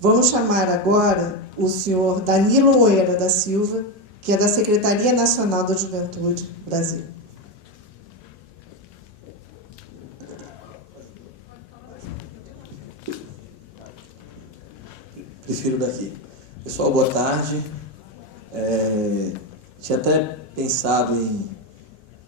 Vamos chamar agora o senhor Danilo Moreira da Silva, que é da Secretaria Nacional da Juventude Brasil. Prefiro daqui. Pessoal, boa tarde. Tinha até pensado em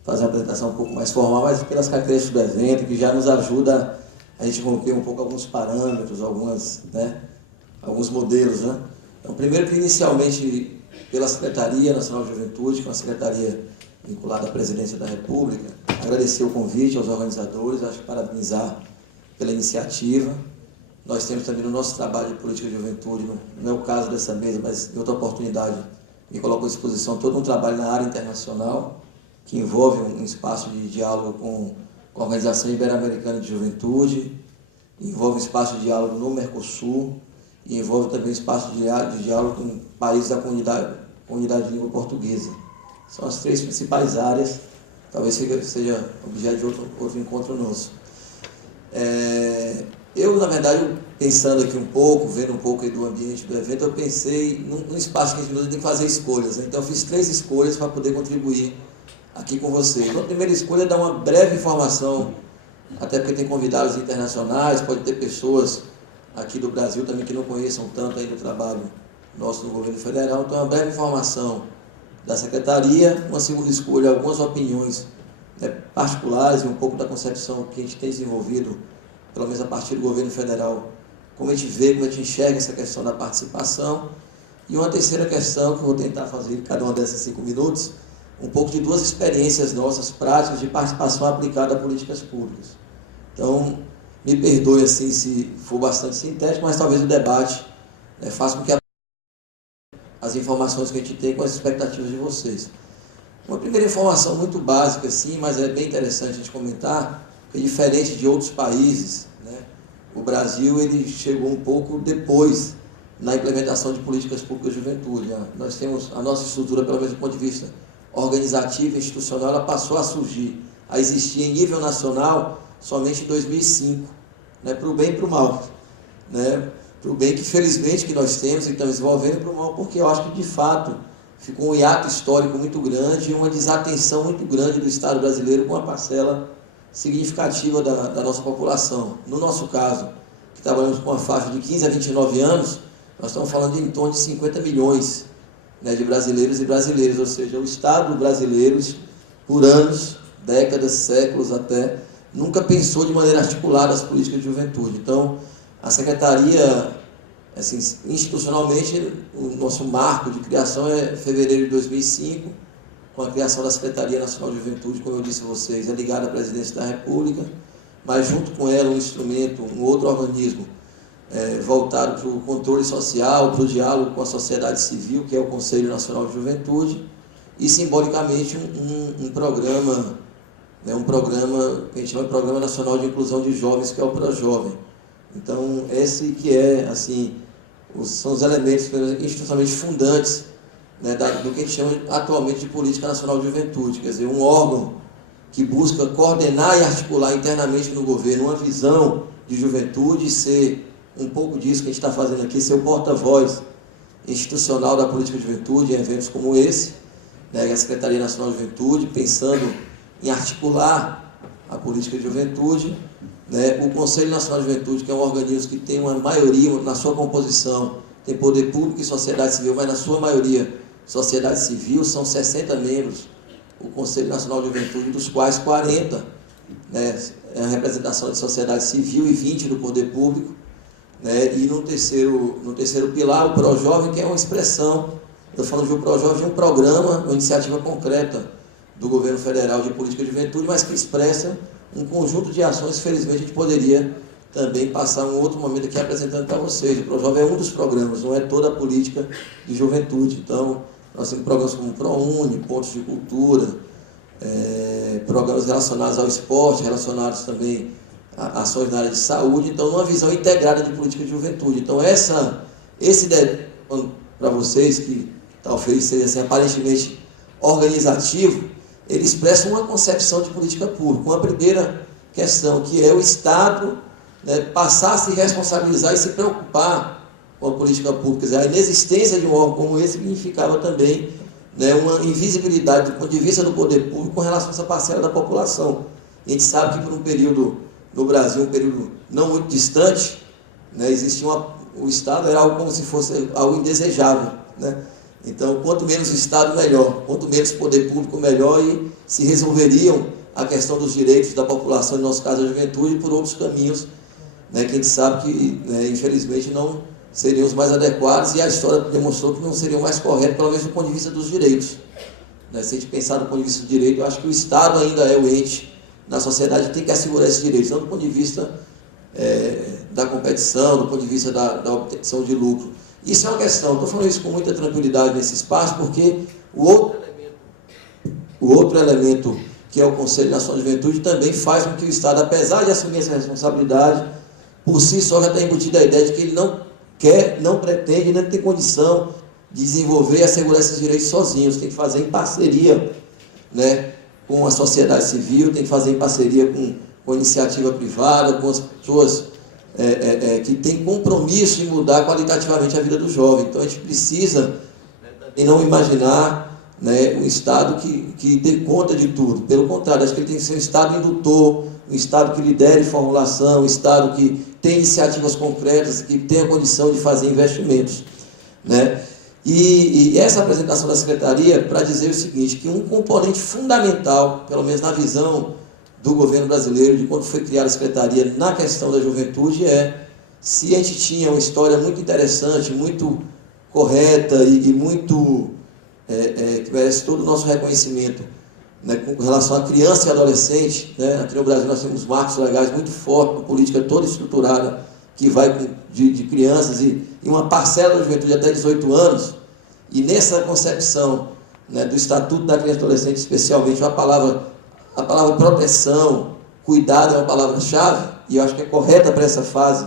fazer uma apresentação um pouco mais formal, mas pelas características do evento, que já nos ajuda a gente romper um pouco alguns parâmetros, alguns modelos. Né? Então, primeiro que inicialmente, pela Secretaria Nacional de Juventude, que é uma secretaria vinculada à Presidência da República, agradecer o convite aos organizadores, acho que parabenizar pela iniciativa. Nós temos também no nosso trabalho de política de juventude, não é o caso dessa mesa, mas em outra oportunidade, me coloco à disposição todo um trabalho na área internacional, que envolve um espaço de diálogo com a Organização Ibero-Americana de Juventude, envolve um espaço de diálogo no Mercosul, e envolve também um espaço de diálogo com países da comunidade de língua portuguesa. São as três principais áreas, talvez seja objeto de outro encontro nosso. Eu, na verdade, pensando aqui um pouco, vendo um pouco aí do ambiente do evento, eu pensei num espaço que a gente tem que fazer escolhas. Né? Então, eu fiz 3 escolhas para poder contribuir aqui com vocês. Então, a primeira escolha é dar uma breve informação, até porque tem convidados internacionais, pode ter pessoas aqui do Brasil também que não conheçam tanto ainda o trabalho nosso no governo federal. Então, uma breve informação da Secretaria. Uma segunda escolha, algumas opiniões particulares e um pouco da concepção que a gente tem desenvolvido, pelo menos a partir do governo federal, como a gente vê, como a gente enxerga essa questão da participação. E uma terceira questão, que eu vou tentar fazer em cada uma dessas 5 minutos, um pouco de 2 experiências nossas, práticas, de participação aplicada a políticas públicas. Então, me perdoe assim se for bastante sintético, mas talvez o debate faça com que as informações que a gente tem com as expectativas de vocês. Uma primeira informação muito básica, sim, mas é bem interessante a gente comentar, que diferente de outros países, o Brasil ele chegou um pouco depois na implementação de políticas públicas de juventude. Nós temos a nossa estrutura, pelo menos do ponto de vista organizativo e institucional, ela passou a surgir, a existir em nível nacional somente em 2005, para o bem e para o mal. Para o bem que, felizmente, que nós temos e estamos desenvolvendo, e para o mal, porque eu acho que, de fato, ficou um hiato histórico muito grande e uma desatenção muito grande do Estado brasileiro com uma parcela significativa da nossa população. No nosso caso, que trabalhamos com uma faixa de 15 a 29 anos, nós estamos falando de em torno de 50 milhões de brasileiros e brasileiras, ou seja, o Estado brasileiro, por anos, décadas, séculos até, nunca pensou de maneira articulada as políticas de juventude. Então, a Secretaria, assim, institucionalmente, o nosso marco de criação é fevereiro de 2005, com a criação da Secretaria Nacional de Juventude, como eu disse a vocês, é ligada à Presidência da República, mas junto com ela um instrumento, um outro organismo voltado para o controle social, para o diálogo com a sociedade civil, que é o Conselho Nacional de Juventude, e simbolicamente um programa que a gente chama de Programa Nacional de Inclusão de Jovens, que é o ProJovem. Então, esse que são os elementos institucionalmente fundantes do que a gente chama atualmente de Política Nacional de Juventude, quer dizer, um órgão que busca coordenar e articular internamente no governo uma visão de juventude e ser um pouco disso que a gente está fazendo aqui, ser o porta-voz institucional da política de juventude em eventos como esse, a Secretaria Nacional de Juventude, pensando em articular a política de juventude, o Conselho Nacional de Juventude, que é um organismo que tem uma maioria na sua composição, tem poder público e sociedade civil, mas na sua maioria sociedade civil, são 60 membros, o Conselho Nacional de Juventude, dos quais 40 é a representação de sociedade civil e 20 do poder público, e no terceiro pilar, o ProJovem, que é uma expressão, eu falo de um ProJovem, de um programa, uma iniciativa concreta do governo federal de política de juventude, mas que expressa um conjunto de ações. Felizmente, a gente poderia também passar um outro momento aqui apresentando para vocês. O ProJovem é um dos programas, não é toda a política de juventude. Então, nós temos programas como ProUni, Pontos de Cultura, programas relacionados ao esporte, relacionados também a ações na área de saúde. Então, numa visão integrada de política de juventude. Então, esse para vocês, que talvez seja assim, aparentemente organizativo, ele expressa uma concepção de política pública. Uma primeira questão, que é o Estado passar a se responsabilizar e se preocupar com a política pública. Quer dizer, a inexistência de um órgão como esse significava também, né, uma invisibilidade do ponto de vista do poder público com relação a essa parcela da população. A gente sabe que por um período, no Brasil, um período não muito distante, né, existia o Estado era algo como se fosse algo indesejável, né? Então, quanto menos Estado, melhor. Quanto menos poder público, melhor, e se resolveriam a questão dos direitos da população, no nosso caso a juventude, por outros caminhos, né, que a gente sabe que, né, infelizmente, não seriam os mais adequados, e a história demonstrou que não seriam mais corretos, pelo menos do ponto de vista dos direitos. Né? Se a gente pensar do ponto de vista do direito, eu acho que o Estado ainda é o ente na sociedade que tem que assegurar esses direitos, não do ponto de vista da competição, do ponto de vista da obtenção de lucro. Isso é uma questão, estou falando isso com muita tranquilidade nesse espaço, porque o outro elemento, que é o Conselho Nacional de Juventude, também faz com que o Estado, apesar de assumir essa responsabilidade, por si só já está embutido a ideia de que ele não quer, não pretende, não tem condição de desenvolver e assegurar esses direitos sozinhos, tem que fazer em parceria, né, com a sociedade civil, tem que fazer em parceria com a iniciativa privada, com as pessoas que têm compromisso em mudar qualitativamente a vida do jovem. Então a gente precisa não imaginar, né, um Estado que dê conta de tudo. Pelo contrário, acho que ele tem que ser um Estado indutor, um Estado que lidere formulação, um Estado que tem iniciativas concretas, que tenha condição de fazer investimentos, né? E essa apresentação da Secretaria, para dizer o seguinte, que um componente fundamental, pelo menos na visão do governo brasileiro, de quando foi criada a Secretaria na questão da juventude, se a gente tinha uma história muito interessante, muito correta e muito que merece todo o nosso reconhecimento, né, com relação à criança e adolescente, né? Aqui no Brasil nós temos marcos legais muito fortes, uma política toda estruturada que vai de crianças e uma parcela da juventude até 18 anos, e nessa concepção, né, do Estatuto da Criança e Adolescente, especialmente, a palavra proteção, cuidado é uma palavra-chave, e eu acho que é correta para essa fase,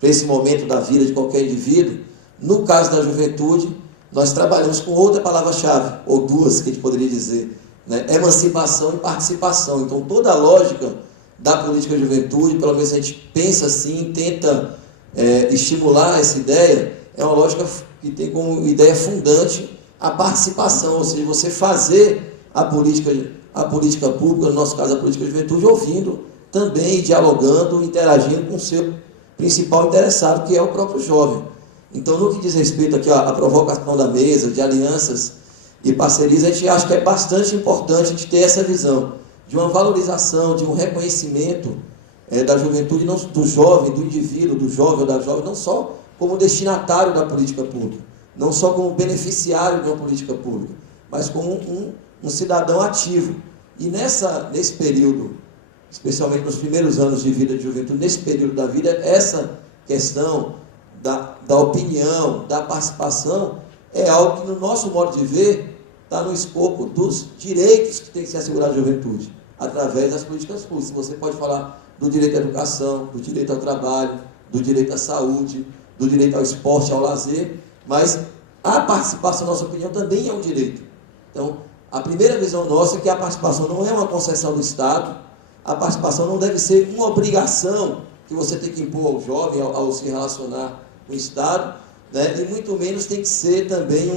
para esse momento da vida de qualquer indivíduo. No caso da juventude, nós trabalhamos com outra palavra-chave, ou duas, que a gente poderia dizer, né? Emancipação e participação. Então, toda a lógica da política de juventude, pelo menos a gente pensa assim, tenta estimular essa ideia, é uma lógica que tem como ideia fundante a participação, ou seja, você fazer a política pública, no nosso caso a política de juventude, ouvindo também, dialogando, interagindo com o seu principal interessado, que é o próprio jovem. Então, no que diz respeito aqui à provocação da mesa, de alianças e parcerias, a gente acha que é bastante importante a gente ter essa visão de uma valorização, de um reconhecimento da juventude, não, do jovem, do indivíduo, do jovem ou da jovem, não só como destinatário da política pública, não só como beneficiário de uma política pública, mas como um cidadão ativo. E nesse período, especialmente nos primeiros anos de vida de juventude, nesse período da vida, essa questão da opinião, da participação, é algo que, no nosso modo de ver, está no escopo dos direitos que tem que ser assegurado à juventude, através das políticas públicas. Você pode falar do direito à educação, do direito ao trabalho, do direito à saúde, do direito ao esporte, ao lazer, mas a participação, na nossa opinião, também é um direito. Então, a primeira visão nossa é que a participação não é uma concessão do Estado, a participação não deve ser uma obrigação que você tem que impor ao jovem ao se relacionar com o Estado, né? E muito menos tem que ser também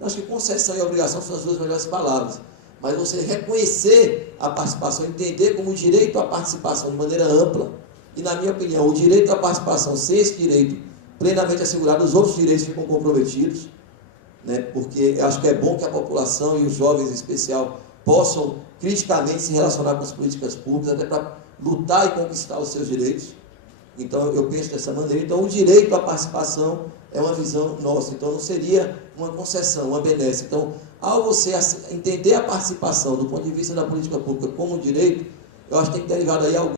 acho que concessão e obrigação são as duas melhores palavras, mas você reconhecer a participação, entender como direito à participação de maneira ampla, e, na minha opinião, o direito à participação, sem esse direito plenamente assegurado, os outros direitos ficam comprometidos, né? Porque eu acho que é bom que a população e os jovens em especial possam criticamente se relacionar com as políticas públicas, até para lutar e conquistar os seus direitos. Então, eu penso dessa maneira. Então, o direito à participação é uma visão nossa. Então, não seria uma concessão, uma benesse. Então, ao você entender a participação do ponto de vista da política pública como direito, eu acho que tem que derivar daí algo